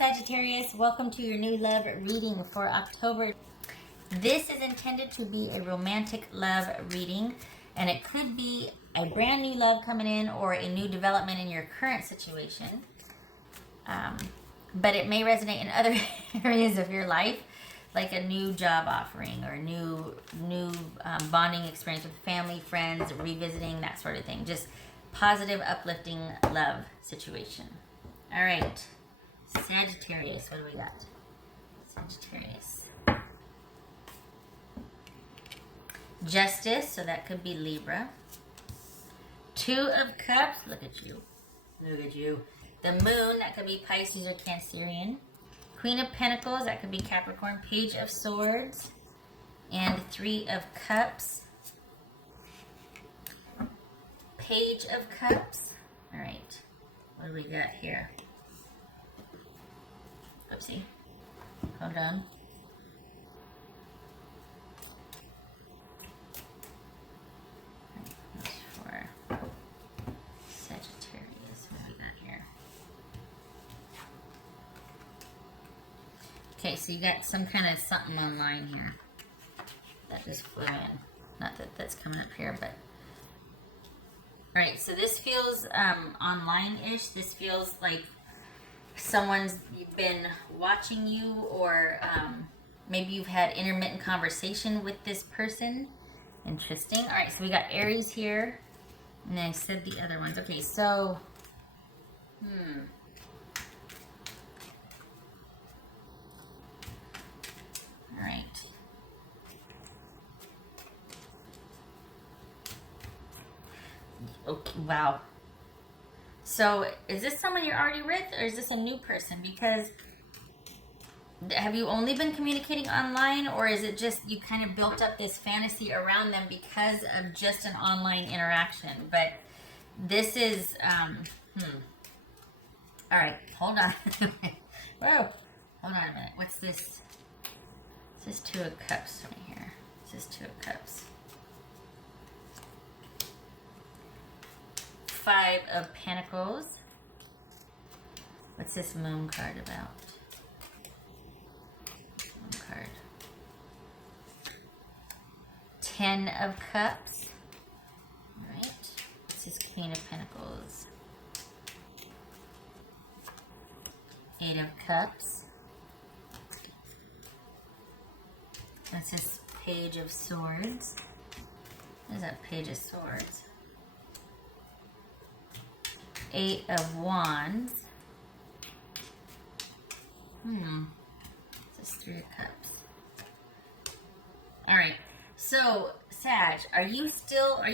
Sagittarius. Welcome to your new love reading for October. This is intended to be a romantic love reading, and it could be a brand new love coming in or a new development in your current situation. But it may resonate in other areas of your life, like a new job offering or new bonding experience with family, friends, revisiting, that sort of thing. Just positive, uplifting love situation. All right. Sagittarius, what do we got? Sagittarius. Justice, so that could be Libra. Two of Cups, look at you. Look at you. The Moon, that could be Pisces or Cancerian. Queen of Pentacles, that could be Capricorn. Page of Swords. And Three of Cups. Page of Cups. All right. What do we got here? Oopsie. Hold on. That's for Sagittarius. What do we got here? Okay, so you got some kind of something online here. That just flew in. Not that that's coming up here, but... Alright, so this feels online-ish. This feels like someone's been watching you, or maybe you've had intermittent conversation with this person. Interesting. All right, so we got Aries here, and then I said the other ones. Okay, so all right. Okay, wow. So, is this someone you're already with, or is this a new person? Because have you only been communicating online, or is it just you kind of built up this fantasy around them because of just an online interaction? But this is, all right, hold on. Whoa, hold on a minute. What's this? This is Two of Cups right here. This is Two of Cups. Five of Pentacles. What's this Moon card about? Moon card. Ten of Cups. All right. What's this Queen of Pentacles? Eight of Cups. What's this Page of Swords? What is that Page of Swords? Eight of Wands. This is Three of Cups. All right. So, Sag, are you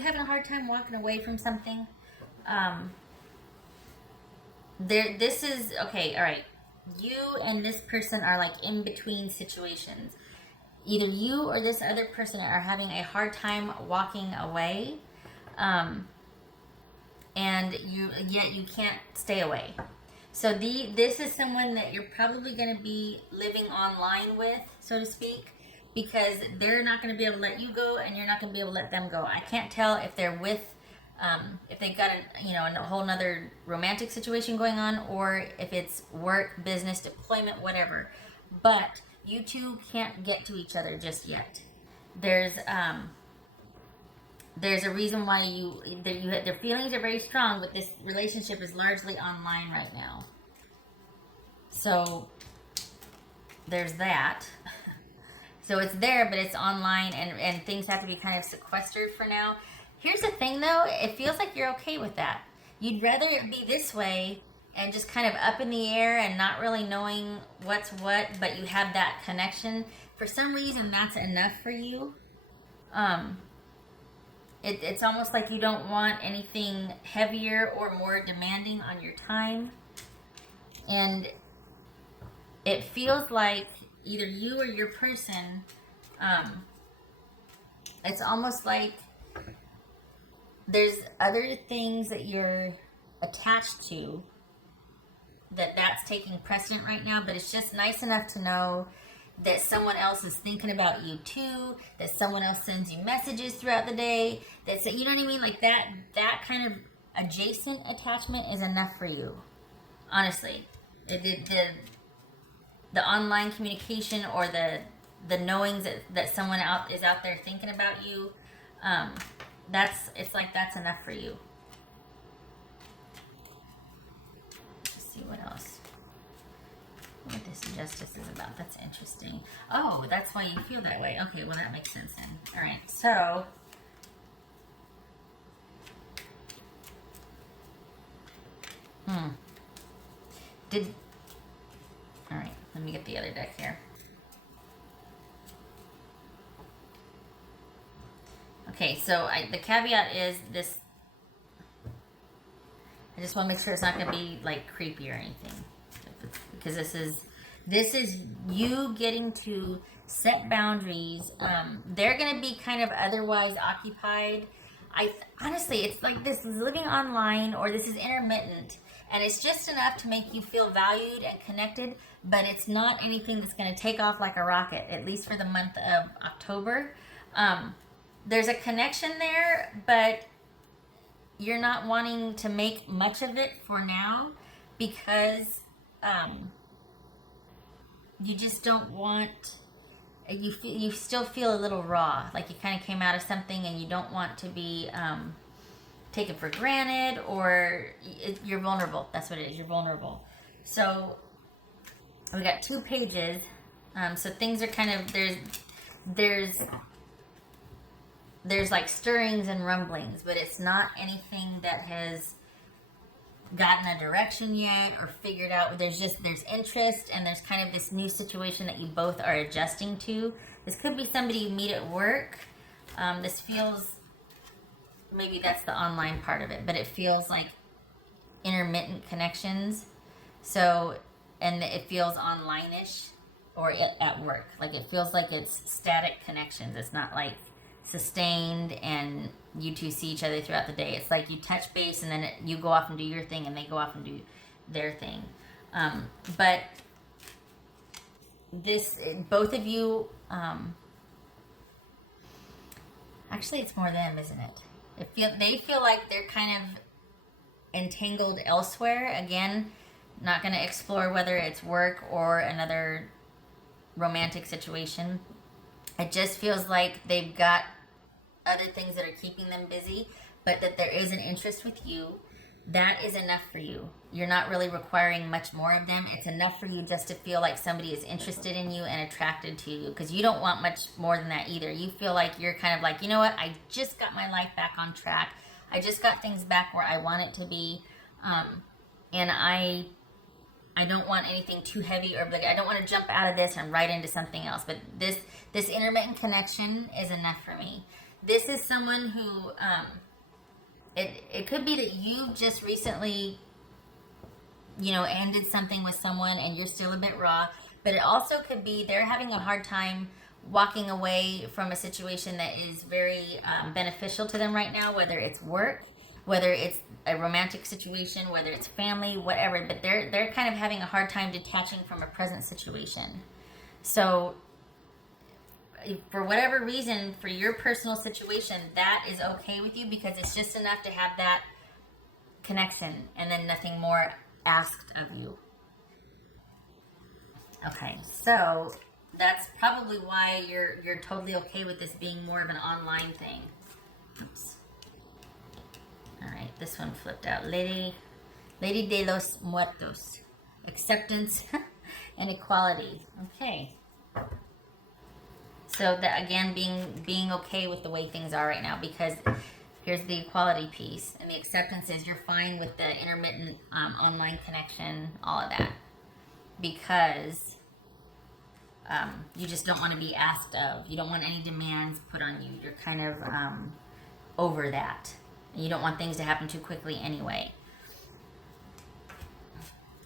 having a hard time walking away from something? This is, okay, all right. You and this person are like in between situations. Either you or this other person are having a hard time walking away. And yet you can't stay away. So this is someone that you're probably going to be living online with, so to speak, because they're not going to be able to let you go, and you're not going to be able to let them go. I can't tell if they're with, if they've got a whole nother romantic situation going on, or if it's work, business, deployment, whatever. But you two can't get to each other just yet. There's a reason why their feelings are very strong, but this relationship is largely online right now. So there's that. So it's there, but it's online, and things have to be kind of sequestered for now. Here's the thing, though. It feels like you're okay with that. You'd rather it be this way and just kind of up in the air and not really knowing what's what, but you have that connection. For some reason, that's enough for you. It's almost like you don't want anything heavier or more demanding on your time. And it feels like either you or your person, it's almost like there's other things that you're attached to that's taking precedent right now, but it's just nice enough to know that someone else is thinking about you too, that someone else sends you messages throughout the day, you know what I mean? Like that kind of adjacent attachment is enough for you. Honestly. the online communication or the knowings that someone is out there thinking about you, it's like that's enough for you. Let's see what else. What this injustice is about. That's interesting. Oh, that's why you feel that way. Okay, well that makes sense then. All right, so all right, let me get the other deck here. Okay, so the caveat is this. I just want to make sure it's not going to be like creepy or anything, because this is you getting to set boundaries. They're going to be kind of otherwise occupied. Honestly, it's like this is living online, or this is intermittent, and it's just enough to make you feel valued and connected, but it's not anything that's going to take off like a rocket, at least for the month of October. There's a connection there, but you're not wanting to make much of it for now, because you just don't want, you still feel a little raw, like you kind of came out of something and you don't want to be taken for granted, or you're vulnerable. That's what it is. You're vulnerable. So we got 2 pages. So things are kind of, there's like stirrings and rumblings, but it's not anything that has gotten a direction yet or figured out. There's interest, and there's kind of this new situation that you both are adjusting to. This could be somebody you meet at work. This feels, maybe that's the online part of it, but it feels like intermittent connections. So, and it feels online-ish, or at work. Like it feels like it's static connections. It's not like sustained and you two see each other throughout the day. It's like you touch base and then you go off and do your thing and they go off and do their thing. But this, both of you, actually it's more them, isn't it? They feel like they're kind of entangled elsewhere. Again, not going to explore whether it's work or another romantic situation. It just feels like they've got other things that are keeping them busy, but that there is an interest with you. That is enough for you. You're not really requiring much more of them. It's enough for you just to feel like somebody is interested in you and attracted to you, because you don't want much more than that either. You feel like you're kind of like, you know what, I just got my life back on track. I just got things back where I want it to be. And I don't want anything too heavy, or like I don't want to jump out of this and right into something else. But this intermittent connection is enough for me. This is someone who, it could be that you just recently, ended something with someone and you're still a bit raw, but it also could be they're having a hard time walking away from a situation that is very beneficial to them right now, whether it's work, whether it's a romantic situation, whether it's family, whatever, but they're kind of having a hard time detaching from a present situation. So for whatever reason, for your personal situation, that is okay with you, because it's just enough to have that connection and then nothing more asked of you. Okay, so that's probably why you're totally okay with this being more of an online thing. Oops. All right, this one flipped out. Lady de los Muertos. Acceptance and equality. Okay. So that, again, being okay with the way things are right now, because here's the equality piece. And the acceptance is you're fine with the intermittent online connection, all of that. Because you just don't want to be asked of. You don't want any demands put on you. You're kind of over that. And you don't want things to happen too quickly anyway.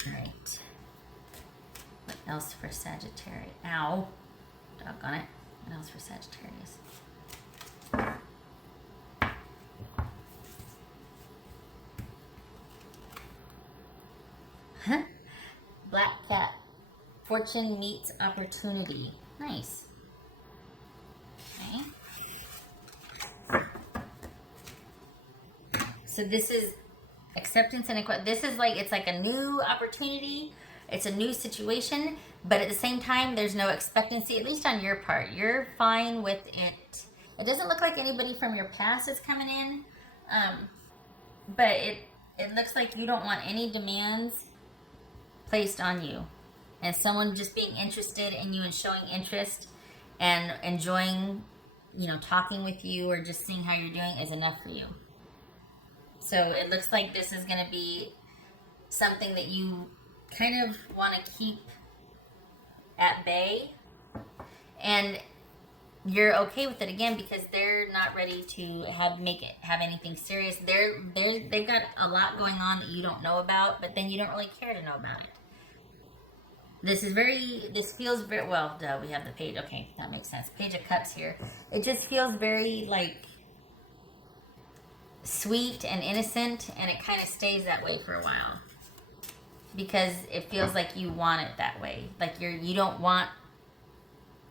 All right. What else for Sagittarius? Ow. Doggone it. What else for Sagittarius? Huh? Black cat. Fortune meets opportunity. Nice. Okay. So this is acceptance and equality. This is like, it's like a new opportunity. It's a new situation, but at the same time, there's no expectancy, at least on your part. You're fine with it. It doesn't look like anybody from your past is coming in, but it looks like you don't want any demands placed on you. And someone just being interested in you and showing interest and enjoying, you know, talking with you or just seeing how you're doing is enough for you. So it looks like this is going to be something that you kind of want to keep at bay, and you're okay with it again because they're not ready to have anything serious. They've got a lot going on that you don't know about, but then you don't really care to know about it. This feels very, well, duh, we have the page. Okay, that makes sense. Page of Cups here. It just feels very, like, sweet and innocent, and it kind of stays that way for a while. Because it feels like you want it that way. Like you don't want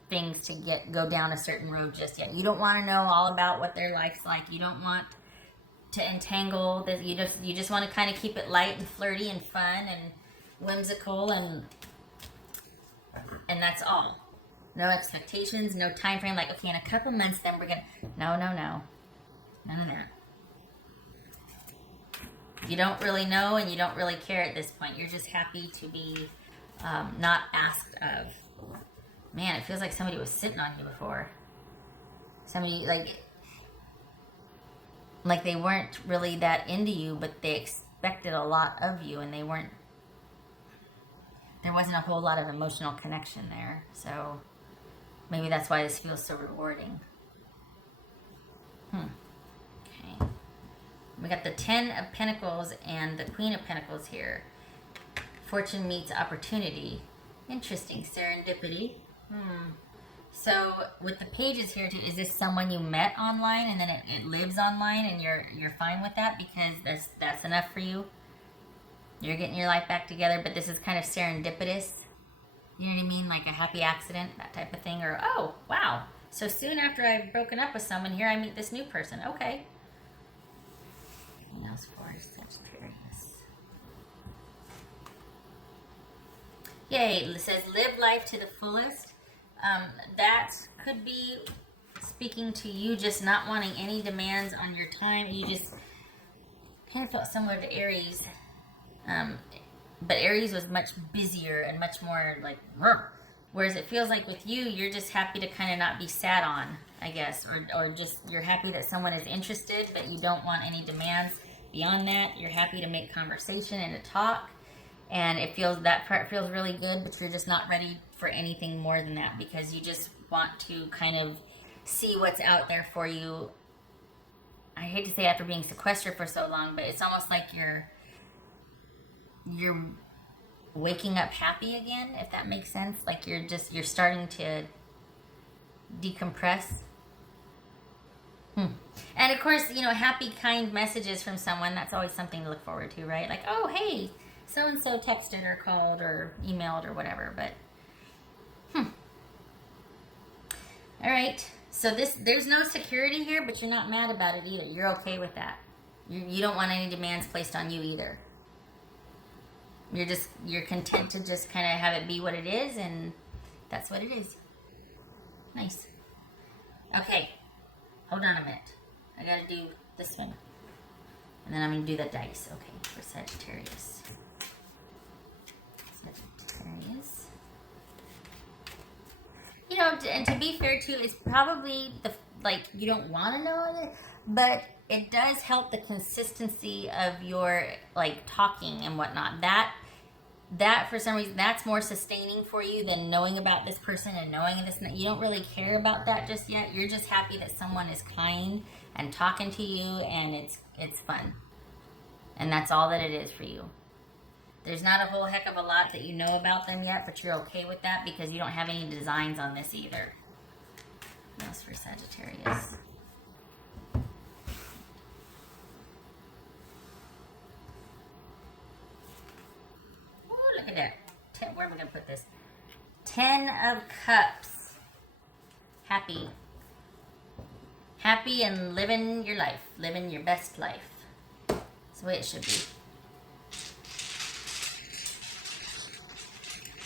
things to go down a certain road just yet. You don't want to know all about what their life's like. You don't want to entangle this. You just want to kind of keep it light and flirty and fun and whimsical, and that's all. No expectations, no time frame. Like, okay, in a couple months, then we're gonna. No. None of that. You don't really know, and you don't really care at this point. You're just happy to be not asked of. Man, it feels like somebody was sitting on you before. Somebody, like they weren't really that into you, but they expected a lot of you, and there wasn't a whole lot of emotional connection there. So maybe that's why this feels so rewarding. Okay. We got the 10 of Pentacles and the Queen of Pentacles here. Fortune meets opportunity. Interesting. Serendipity. So with the pages here, is this someone you met online and then it lives online and you're fine with that because that's enough for you? You're getting your life back together, but this is kind of serendipitous. You know what I mean? Like a happy accident, that type of thing. Or, oh, wow. So soon after I've broken up with someone, here I meet this new person. Okay. Anything else for Sagittarius? Yay, it says live life to the fullest. That could be speaking to you just not wanting any demands on your time. You just kind of felt similar to Aries. But Aries was much busier and much more like, whereas it feels like with you, you're just happy to kind of not be sat on, I guess, or just you're happy that someone is interested, but you don't want any demands beyond that. You're happy to make conversation and to talk, and that part feels really good, but you're just not ready for anything more than that because you just want to kind of see what's out there for you. I hate to say after being sequestered for so long, but it's almost like you're waking up happy again, if that makes sense. Like you're starting to decompress. And of course, happy, kind messages from someone, that's always something to look forward to, right? Like, oh, hey, so-and-so texted or called or emailed or whatever, but all right. So there's no security here, but you're not mad about it either. You're okay with that. You don't want any demands placed on you either. You're content to just kind of have it be what it is, and that's what it is. Nice. Okay. Hold on a minute. I gotta do this one. And then I'm gonna do the dice. Okay, for Sagittarius. Sagittarius. And to be fair too, it's probably you don't want to know it, but it does help the consistency of your talking and whatnot. That for some reason, that's more sustaining for you than knowing about this person and knowing this. You don't really care about that just yet. You're just happy that someone is kind and talking to you, and it's fun. And that's all that it is for you. There's not a whole heck of a lot that you know about them yet, but you're okay with that because you don't have any designs on this either. What else for Sagittarius? Oh, look at that. Where am I going to put this? 10 of Cups. Happy. Happy and living your life. Living your best life. That's the way it should be.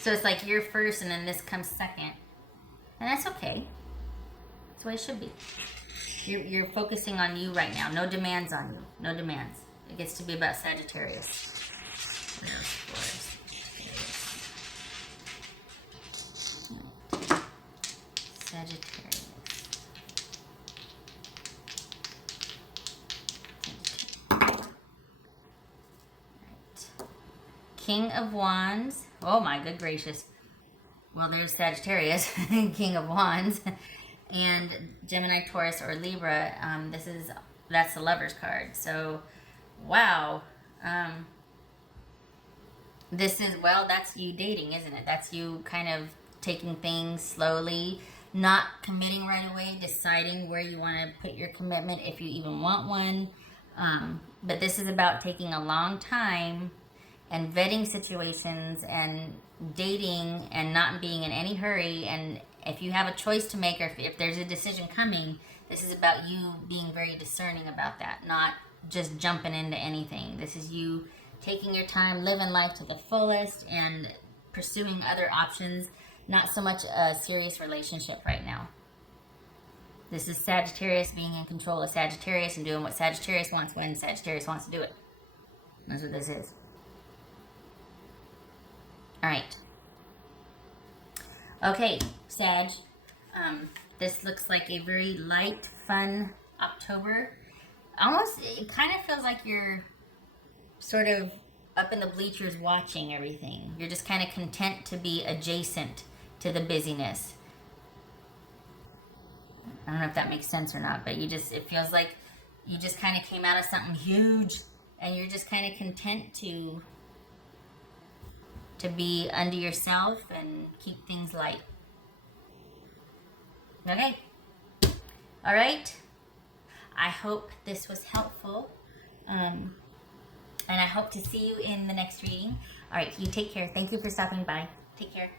So it's like you're first and then this comes second. And that's okay. That's the way it should be. You're focusing on you right now. No demands on you. No demands. It gets to be about Sagittarius. What else for Sagittarius? Right. King of Wands. Oh my good gracious. Well, there's Sagittarius, King of Wands. And Gemini, Taurus, or Libra, that's the Lover's card. So, wow. This is, well, that's you dating, isn't it? That's you kind of taking things slowly, not committing right away, deciding where you want to put your commitment, if you even want one. But this is about taking a long time and vetting situations and dating and not being in any hurry. And if you have a choice to make, or if there's a decision coming, this is about you being very discerning about that, not just jumping into anything. This is you taking your time, living life to the fullest, and pursuing other options, not so much a serious relationship right now. This is Sagittarius being in control of Sagittarius and doing what Sagittarius wants when Sagittarius wants to do it. That's what this is. All right. Okay, Sag. This looks like a very light, fun October. Almost, it kind of feels like you're sort of up in the bleachers watching everything. You're just kind of content to be adjacent to the busyness. I don't know if that makes sense or not, but it feels like you just kind of came out of something huge and you're just kind of content to be under yourself and keep things light. Okay. All right. I hope this was helpful. And I hope to see you in the next reading. All right. You take care. Thank you for stopping by. Take care.